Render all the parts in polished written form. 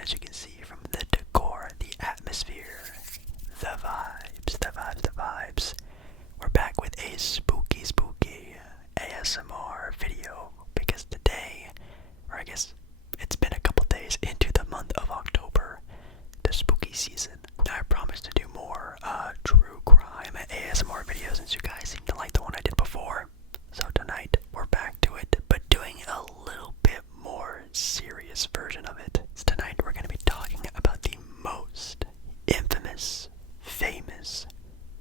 as you can see from the decor, the atmosphere, the vibes. We're back with a spooky ASMR video because today, or I guess it's been a couple days into the month of October, the spooky season. Now I promise to do more true crime ASMR videos since you guys seem to like the one I did before. So tonight we're back to it, but doing a little bit more serious version of it. So tonight we're going to be talking about the most infamous, famous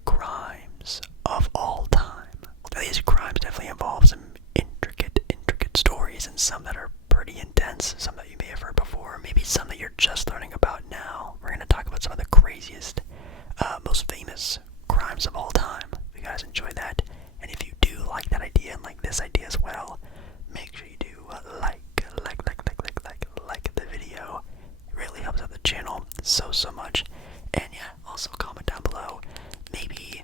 crimes of all time. Now, these crimes definitely involve some intricate stories, and some that are pretty intense, some that you may have heard before, maybe some that you're just learning about now. We're going to talk about some of the craziest, most famous crimes of all time. If you guys enjoy that, and if you do like that idea and like this idea as well, make sure you do like the video. It really helps out the channel so much. And yeah, also comment down below maybe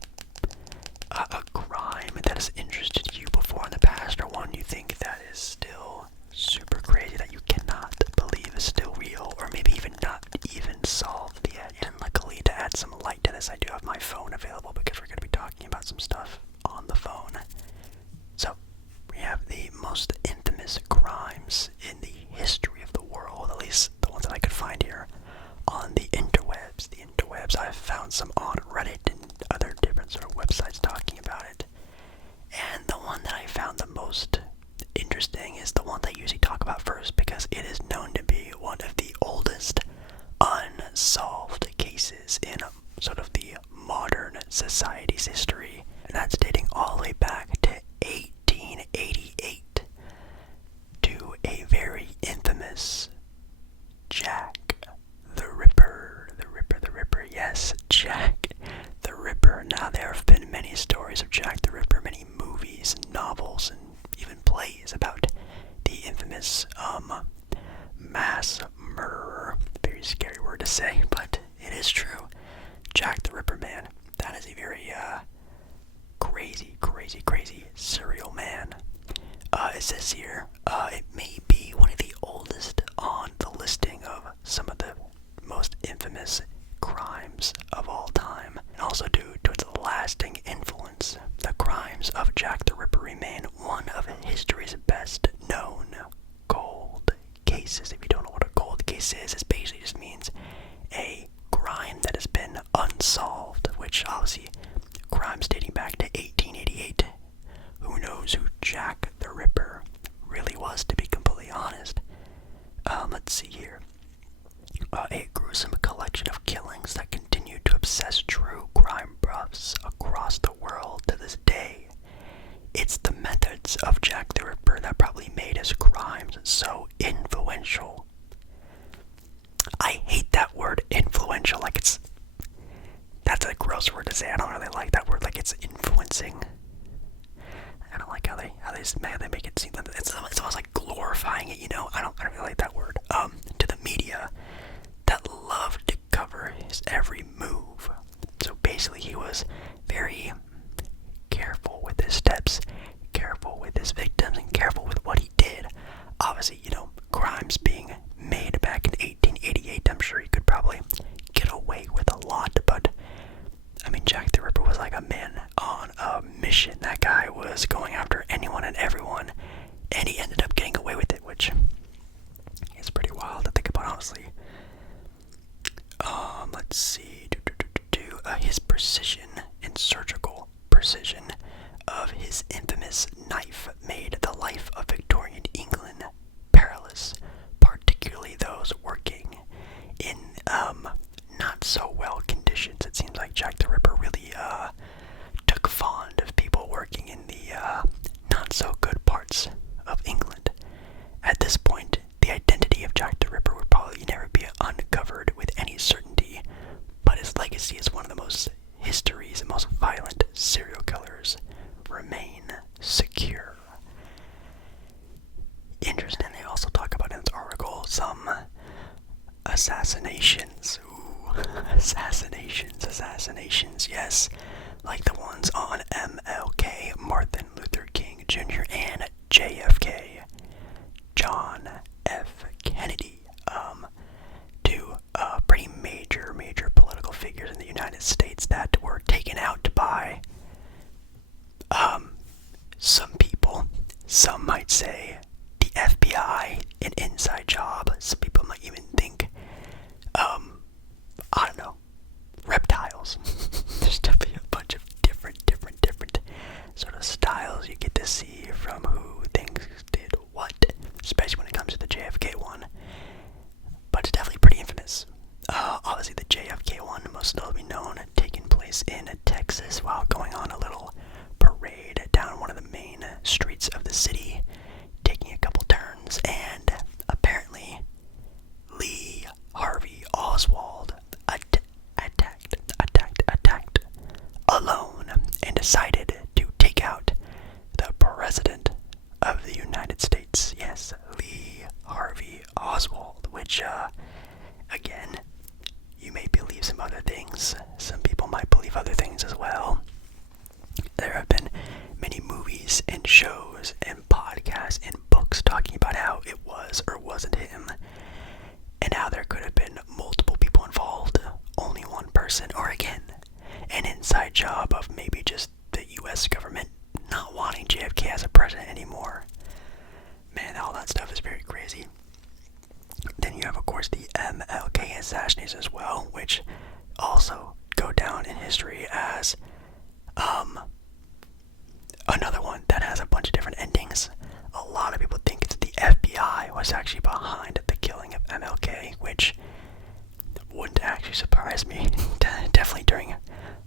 a crime that has interested you before in the past, or one you think that is still super crazy that you cannot believe is still real, or maybe even not even solved yet. And luckily, to add some light to this, I do have my phone available because we're going to be talking about some stuff on the phone. So we have the most infamous crimes in the history of the world, at least the ones that I could find here on the interwebs. I've found some on Reddit and other different sort of websites talking about it. And the one that I found the most interesting is the one that I usually talk about first because it is known to be one of the oldest unsolved cases in sort of the modern society's history. And that's dating all the way back to 1888 to a very infamous Jack the Ripper. Yes, Jack the Ripper. Now, there have been many stories of Jack the Ripper, many movies and novels and even plays about the infamous mass murderer. Very scary word to say, but it is true. Jack the Ripper, man. That is a very crazy serial man. It says here, it may be one of the oldest on the listing of some of the most infamous crimes of all time, and also due to its lasting influence. The crimes of Jack the Ripper remain one of history's best known cold cases. If you don't know what a cold case is, it basically just means a crime that has been unsolved, which obviously crimes dating back to 1888. Who knows who Jack the Ripper really was, to be completely honest. Let's see here. A gruesome collection of killings that continue to obsess true crime buffs across the world to this day. It's the methods of Jack the Ripper that probably made his crimes so influential. I hate that word, influential. That's a gross word to say. I don't really like that word, like it's influencing. I don't like how they make it seem like it's almost like glorifying it, you know? I don't really like that word. To the media that loved to cover his every move. So basically he was very careful with his steps, careful with his victims, and careful with what he did. Obviously, you know, crimes being made back in 1888, I'm sure he could probably get away with a lot, but I mean, Jack the Ripper was like a man on a mission. That guy was going after anyone and everyone, and he ended up getting away with it, which is pretty wild to think about, honestly. Let's see. His precision and surgical precision of his infamous knife made the life of Victorian England perilous, particularly those working in not so well conditions. It seems like Jack the Ripper really took fond of people working in the not so good parts of England. At this point, the identity of Jack the Ripper would probably never be uncovered with any certainty, but his legacy as one of the most history's most violent serial killers remain secure. Interesting, they also talk about in this JFK one, but it's definitely pretty infamous. Obviously, the JFK one, most notably known, taking place in Texas while going on a little parade down one of the main streets of the city, taking a couple turns, and apparently Lee Harvey Oswald attacked alone and decided to take out the President of the United States. Yes, Lee Harvey Oswald, which, again, you may believe some other things. Some people might believe other things as well. There have been many movies and shows and podcasts and books talking about how it was or wasn't him, and how there could have been multiple people involved, only one person, or again, an inside job of maybe just the US government not wanting JFK as a president anymore. Man, all that stuff is very crazy. Then you have, of course, the MLK assassinations as well, which also go down in history as another one that has a bunch of different endings. A lot of people think it's the FBI was actually behind the killing of MLK, which wouldn't actually surprise me. Definitely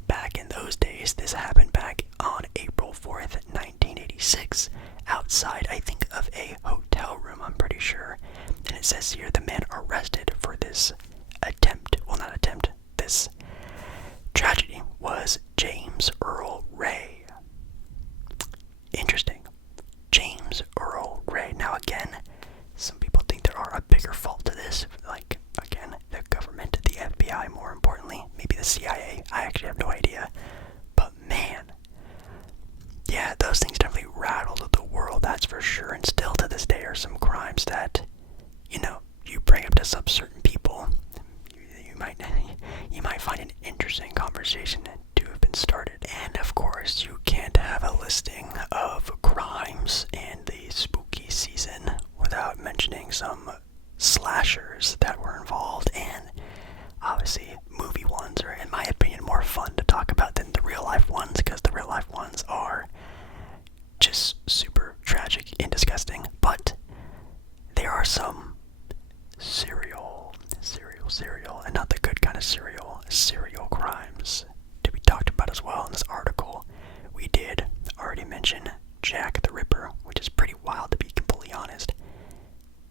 back in those days. This happened back on April 4th, 1986, outside, I think, of a hotel room, I'm pretty sure. And it says here the man arrested for this this tragedy was James Earl Ray. Interesting. James Earl Ray. Now again, some people think there are a bigger fault to this, like, again, the government, the FBI, more importantly, maybe the CIA, I actually have no idea. But man, yeah, those things definitely rattled the world, that's for sure, and still to this day are some crimes that, you bring up to some certain people, you might find an interesting conversation to have been started. And of course, you can't have a listing of crimes in the spooky season without mentioning some slashers that were involved, and obviously movie ones are, in my opinion, more fun to talk about than the real life ones, because the real life ones are just super tragic and disgusting. But there are some serial, and not the good kind of serial crimes to be talked about as well in this article. We did already mention Jack the Ripper, which is pretty wild to be completely honest.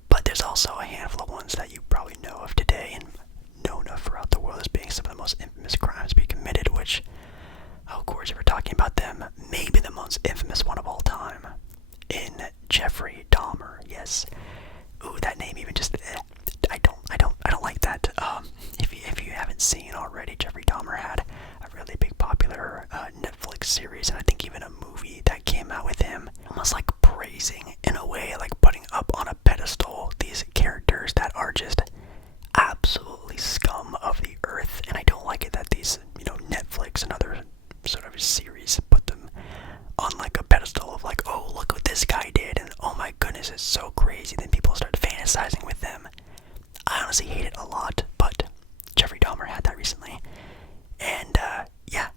But there's also a handful of ones that you probably know of today and known of throughout the world as being some of the most infamous crimes to be committed, which, of course, if we're talking about them, maybe the most infamous one of all time, in Jeffrey Dahmer. Yes. Ooh, that name even just, I don't like that. If you haven't seen already, Jeffrey Dahmer had a really big popular Netflix series, and I think even a movie that came out with him, almost like praising, in a way, like putting up on a pedestal these characters that are just absolutely scum of the earth. And I don't like it that these, Netflix and other sort of series put them on like a pedestal of like, oh, look what this guy did, and oh my goodness, it's so crazy. Then people start fantasizing with them. I honestly hate it a lot, but Jeffrey Dahmer had that recently, and yeah,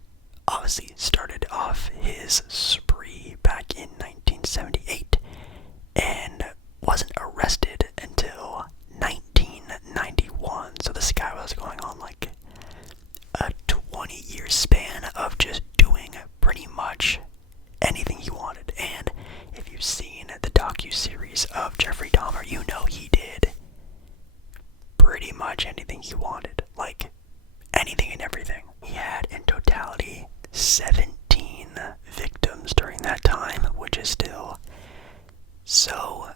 obviously started off his spree back in 1978 and wasn't arrested until 1991. So this guy was going on like a 20-year span of just doing pretty much anything he wanted. And if you've seen the docu-series of Jeffrey Dahmer, you know he did pretty much anything he wanted, like anything and everything. He had in totality 17 victims during that time, which is still so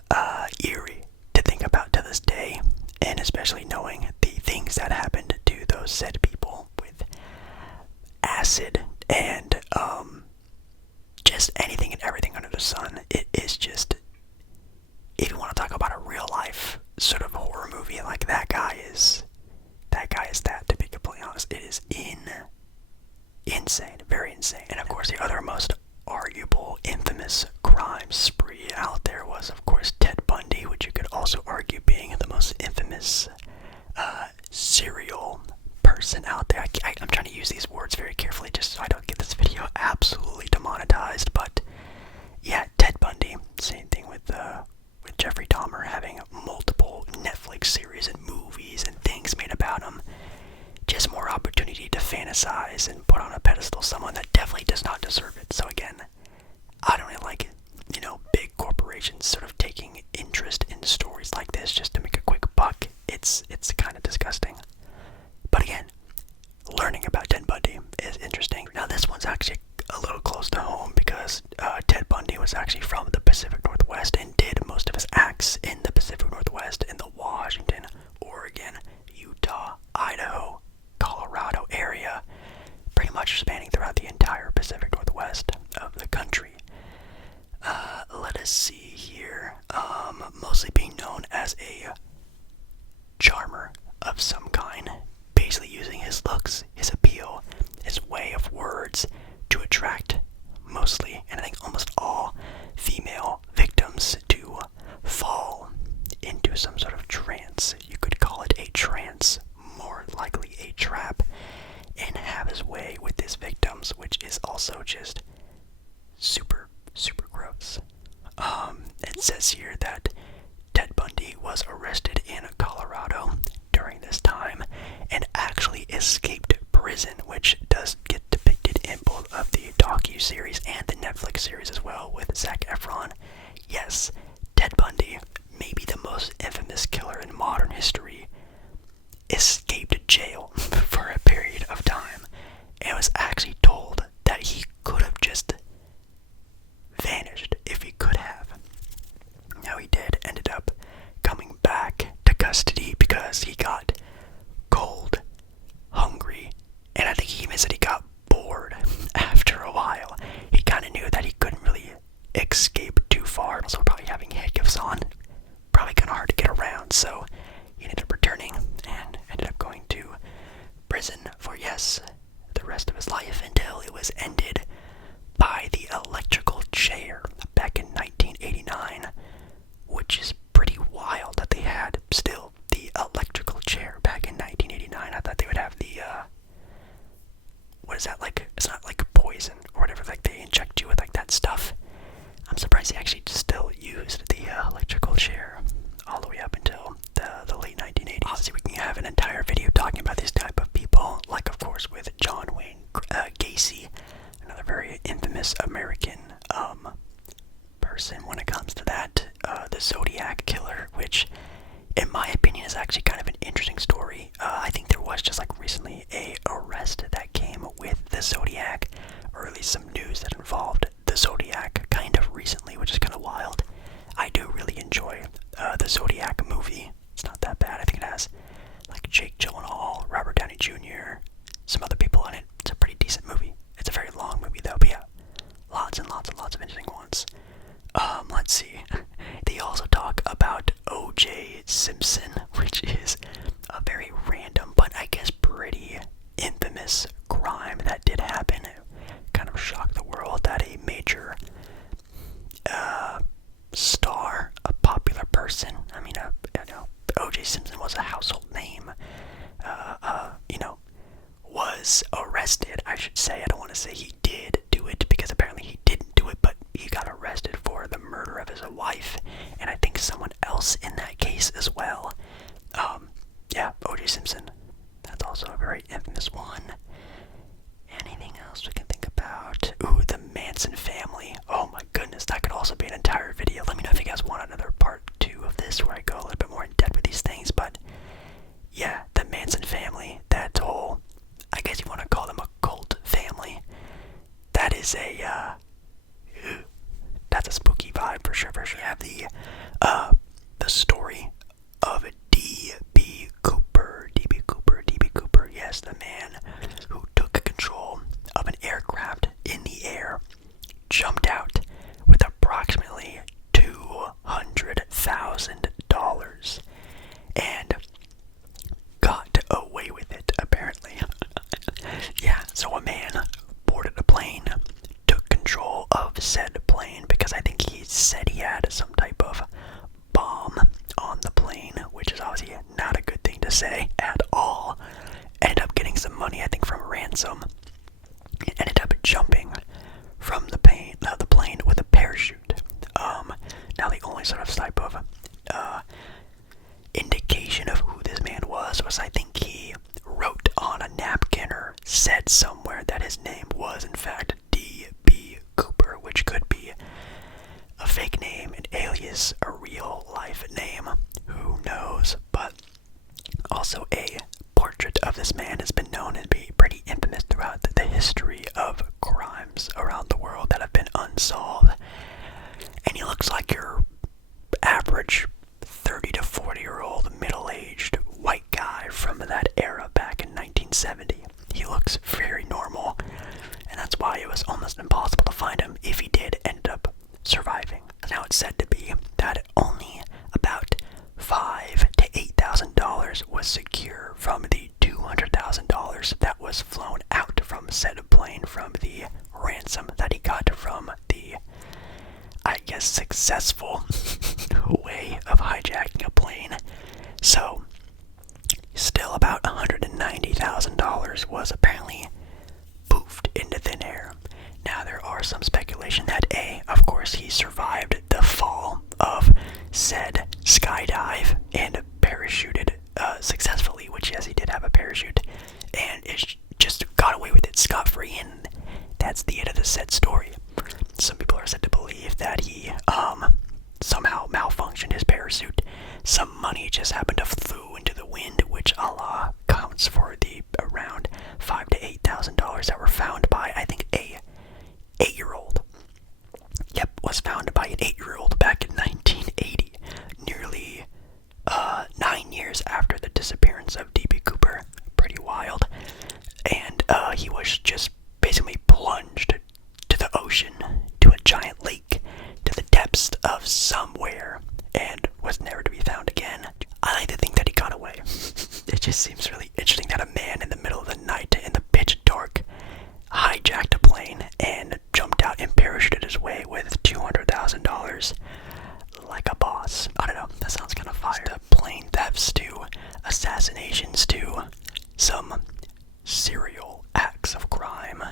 eerie to think about to this day, and especially knowing the things that happened to those said people with acid and just anything and everything under the sun. It is just, if you want to talk about a real life sort of horror movie, like that guy is that, to be completely honest. It is insane, very insane. And of course, the other most arguable, infamous crime spree out there was, of course, Ted Bundy, which you could also argue being the most infamous serial person out there. I'm trying to use these words very carefully just so I don't get this video absolutely demonetized, but yeah, Ted Bundy, same thing with Jeffrey Dahmer, having multiple charmer of some kind, basically using his looks, his appeal, his way of words to attract mostly, and I think almost all, female victims to fall into some sort of trance. You could call it a trance, more likely a trap, and have his way with his victims, which is also just super, super gross. It says here that Ted Bundy was arrested in Colorado during this time and actually escaped prison, which does get depicted in both of the docu-series and the Netflix series as well with Zac Efron. Yes, Ted Bundy, maybe the most infamous killer in modern history, escaped jail for a period of time and was actually told that he could have just vanished if he could have. Now he did ended up coming back to custody because he got cold, hungry, and I think he even said he got bored after a while. He kind of knew that he couldn't really escape too far, also probably having handcuffs on, probably kind of hard to get around, so he ended up returning and ended up going to prison for, yes, the rest of his life until it was ended by the electrical chair back in 1989, which is pretty wild that they had still the electrical chair back in 1989. I thought they would have the, what is that, like, it's not like poison or whatever, like they inject you with like that stuff. I'm surprised they actually still used the electrical chair all the way up until the late 1980s. Obviously, we can have an entire video talking about these type of people, like of course with John Wayne Gacy, another very infamous American person when it comes to that, the Zodiac Killer, which in my opinion is actually kind of an interesting story. I think there was just like recently a arrest that came with the Zodiac, or at least some news that involved the Zodiac kind of recently, which is kind of wild. I do really enjoy the Zodiac movie. It's not that bad. I think it has like Jake Gyllenhaal, Robert Downey Jr., some other people in it. It's a pretty decent movie. It's a very long movie though, but yeah, lots and lots and lots of interesting ones. Let's see. They also talk about O.J. Simpson, which is a very random, but I guess pretty infamous crime that did happen. It kind of shocked the world that a major star, a popular person, I mean, O.J. Simpson was a household name, was arrested, I should say. I don't want to say he did do it, because apparently he didn't do it, but he got arrested for the murder of his wife, and I think someone else in that case as well. Yeah, O.J. Simpson. That's also a very infamous one. Anything else we can think about? Ooh, the Manson family. Oh my goodness, that could also be an entire video. Let me know if you guys want another part 2 of this, where I go a little bit more in depth with these things, but yeah, the Manson family, that whole, I guess you want to call them a cult family. That is that's a spooky vibe for sure, for sure. You have the story of D.B. Cooper, yes, the man who took control of an aircraft in the air, jumped out with approximately $200,000, and got away with it, apparently. Yeah, so a man boarded a plane, took control of said plane, because I think he said he had some type of bomb on the plane, which is obviously not a good thing to say at all. Ended up getting some money, I think, from ransom. It ended up jumping from the plane with a parachute. Now the only sort of type of indication of who this man was I think he wrote on a napkin or said somewhere that his name was in fact D.B. Cooper, which could be a fake name, an alias, a real life name, who knows. But also a portrait of this man has been known to be pretty infamous throughout the history of crimes around the world that have been unsolved. And he looks like your average 30 to 40-year-old middle-aged white guy from that era back in 1970. He looks very normal, and that's why it was almost impossible to find him. If he did end up surviving. Now it's said to be that only about $5,000 to $8,000 $200,000 was apparently poofed into thin air. Now, there are some speculation that of course, he survived the fall of said skydive and parachuted successfully, which, yes, he did have a parachute, and it just got away with it scot-free, and that's the end of the said story. Some people are said to believe that he somehow malfunctioned his parachute. Some money just happened to flew into the wind, which Allah counts for the around $5,000 to $8,000 that were found by, I think, a 8-year-old. Yep, was found by an 8-year-old back in 1980, nearly 9 years after the disappearance of D.B. Cooper. Pretty wild. And he was just basically plunged to the ocean, to a giant lake, to the depths of somewhere, and was never to be found again. I like to think that he got away. It just seems really interesting that a man in the middle of the night, in the pitch dark, hijacked a plane and jumped out and parachuted his way with $200,000 like a boss. I don't know, that sounds kind of fire. The plane thefts to assassinations to some serial acts of crime.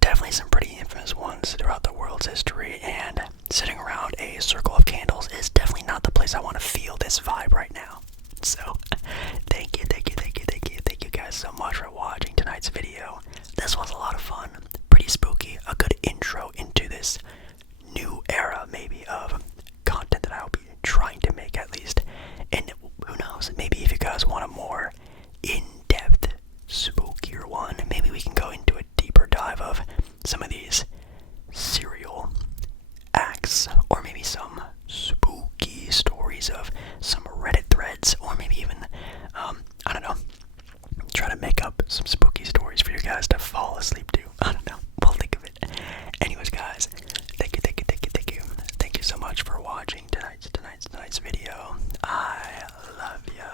Definitely some pretty infamous ones throughout the world's history, and sitting around a circle of candles is definitely not the place I want to feel this vibe right now. So, thank you guys so much for watching tonight's video. This was a lot of fun, pretty spooky, a good intro into this new era, maybe, of content that I'll be trying to make at least. And who knows, maybe if you guys want a more in-depth, spookier one, maybe we can go into a deeper dive of some of these serial acts, or maybe some spooky stories of some Reddit threads, or maybe even, I don't know, try to make up some spooky stories for you guys to fall asleep to. I don't know, we'll think of it. Anyways, guys, thank you so much for watching tonight's video. I love ya,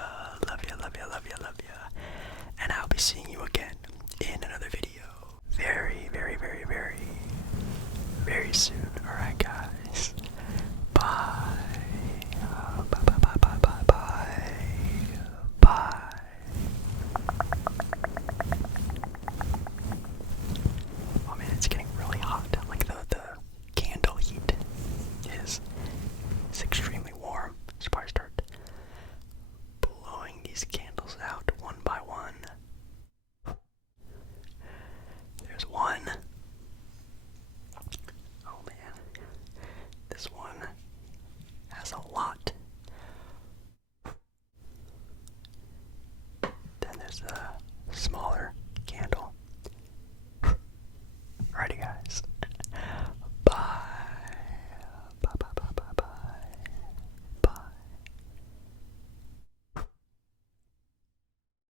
and I'll be seeing you again in another video very soon. Alright, guys, bye. Oh man, it's getting really hot. Like the candle heat is extremely warm. Should probably start blowing these candles out one by one. There's one. Oh man, this one has a lot. Then there's a smaller